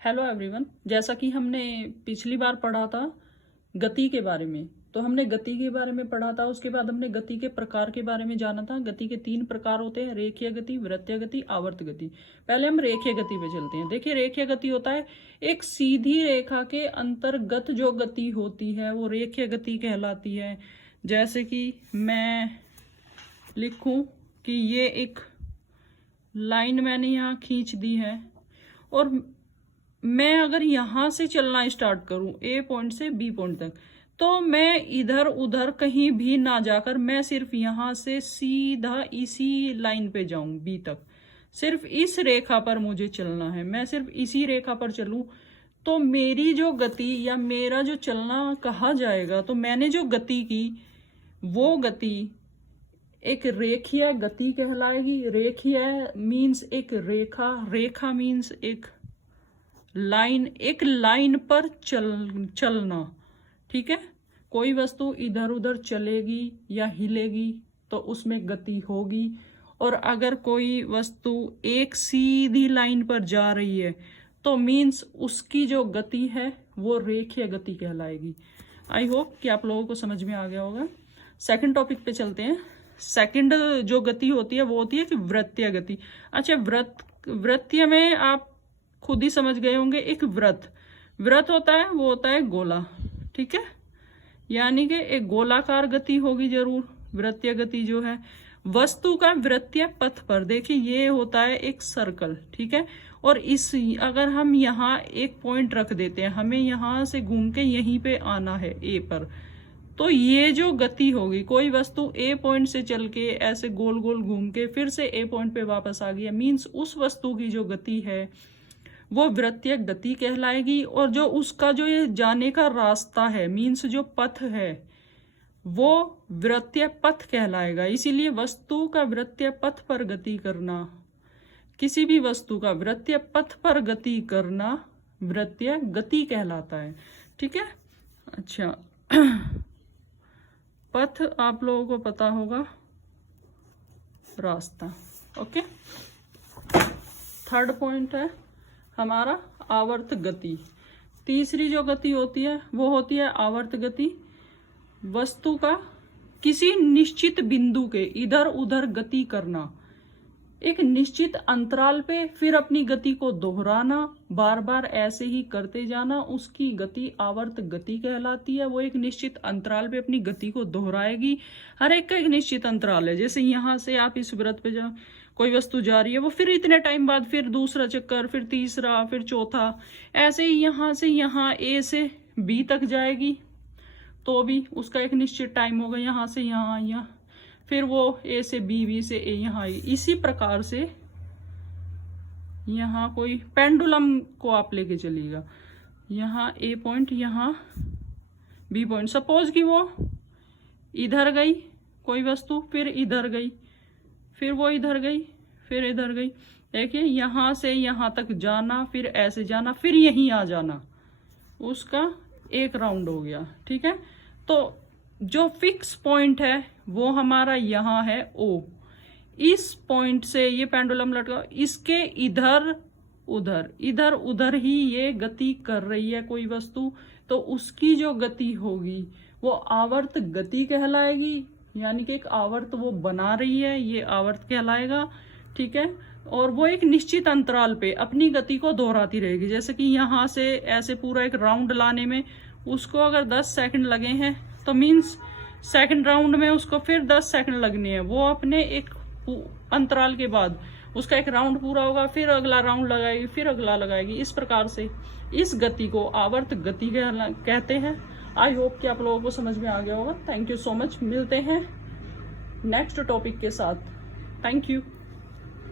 Hello everyone. जैसा कि हमने पिछली बार पढ़ा था गति के बारे में, तो हमने गति के बारे में पढ़ा था। उसके बाद हमने गति के प्रकार के बारे में जाना था। गति के 3 प्रकार होते हैं, रेखीय गति, वृत्तीय गति, आवर्त गति। पहले हम रेखीय गति पे चलते हैं। देखिए, रेखीय गति होता है एक सीधी रेखा के अंतर्गत जो गति होती है वो रेखीय गति कहलाती है। जैसे कि मैं लिखूं कि ये एक लाइन मैंने यहाँ खींच दी है और मैं अगर यहां से चलना स्टार्ट करूं ए पॉइंट से बी पॉइंट तक, तो मैं इधर उधर कहीं भी ना जाकर मैं सिर्फ यहां से सीधा इसी लाइन पे जाऊं बी तक। सिर्फ इस रेखा पर मुझे चलना है, मैं सिर्फ इसी रेखा पर चलूं तो मेरी जो गति या मेरा जो चलना कहा जाएगा, तो मैंने जो गति की वो गति एक रेखीय गति कहलाएगी। रेखीय मीन्स एक रेखा, रेखा मीन्स एक लाइन, एक लाइन पर चलना। ठीक है, कोई वस्तु इधर उधर चलेगी या हिलेगी तो उसमें गति होगी, और अगर कोई वस्तु एक सीधी लाइन पर जा रही है तो मीन्स उसकी जो गति है वो रेखीय गति कहलाएगी। आई होप कि आप लोगों को समझ में आ गया होगा। सेकंड टॉपिक पे चलते हैं। सेकंड जो गति होती है वो होती है कि वृत्तीय गति। अच्छा, वृत्तीय में आप खुद ही समझ गए होंगे। एक वृत्त होता है, वो होता है गोला। ठीक है, यानी कि एक गोलाकार गति होगी जरूर वृत्तीय गति जो है। वस्तु का वृत्तीय पथ पर, देखिए ये होता है एक सर्कल। ठीक है, और इस अगर हम यहाँ एक पॉइंट रख देते हैं, हमें यहाँ से घूम के यहीं पे आना है ए पर, तो ये जो गति होगी, कोई वस्तु ए पॉइंट से चल के ऐसे गोल गोल घूम के फिर से ए पॉइंट पे वापस आ गया, मीन्स उस वस्तु की जो गति है वो वृत्तीय गति कहलाएगी। और जो उसका जो ये जाने का रास्ता है, मीन्स जो पथ है, वो वृत्तीय पथ कहलाएगा। इसीलिए वस्तु का वृत्तीय पथ पर गति करना, किसी भी वस्तु का वृत्तीय पथ पर गति करना वृत्तीय गति कहलाता है। ठीक है, अच्छा पथ आप लोगों को पता होगा, रास्ता। ओके, थर्ड पॉइंट है हमारा आवर्त गति। तीसरी जो गति होती है वो होती है आवर्त गति। वस्तु का किसी निश्चित बिंदु के इधर उधर गति करना, एक निश्चित अंतराल पे फिर अपनी गति को दोहराना, बार बार ऐसे ही करते जाना, उसकी गति आवर्त गति कहलाती है। वो एक निश्चित अंतराल पे अपनी गति को दोहराएगी। हर एक का एक निश्चित अंतराल है। जैसे यहां से आप इस वृत्त पे जाओ, कोई वस्तु जा रही है, वो फिर इतने टाइम बाद फिर दूसरा चक्कर, फिर तीसरा, फिर चौथा, ऐसे ही यहां से यहां ए से बी तक जाएगी तो भी उसका एक निश्चित टाइम होगा। यहां से यहां फिर वो ए से बी, बी से ए यहाँ आई। इसी प्रकार से यहाँ कोई पेंडुलम को आप लेके चलिएगा, यहाँ ए पॉइंट, यहाँ बी पॉइंट। सपोज कि वो इधर गई कोई वस्तु, फिर इधर गई, फिर वो इधर गई, फिर इधर गई। देखिए, यहां से यहां तक जाना, फिर ऐसे जाना, फिर यहीं आ जाना, उसका एक राउंड हो गया। ठीक है, तो जो फिक्स पॉइंट है वो हमारा यहाँ है ओ। इस पॉइंट से ये पेंडुलम लटका, इसके इधर उधर ही ये गति कर रही है कोई वस्तु, तो उसकी जो गति होगी वो आवर्त गति कहलाएगी। यानी कि एक आवर्त वो बना रही है, ये आवर्त कहलाएगा। ठीक है, और वो एक निश्चित अंतराल पे अपनी गति को दोहराती रहेगी। जैसे कि यहाँ से ऐसे पूरा एक राउंड लाने में उसको अगर 10 सेकंड लगे हैं, तो मीन्स सेकंड राउंड में उसको फिर 10 सेकंड लगने हैं। वो अपने एक अंतराल के बाद उसका एक राउंड पूरा होगा, फिर अगला राउंड लगाएगी, फिर अगला लगाएगी। इस प्रकार से इस गति को आवर्त गति कहते हैं। आई होप कि आप लोगों को समझ में आ गया होगा। Thank you so much. मिलते हैं नेक्स्ट टॉपिक के साथ। Thank you.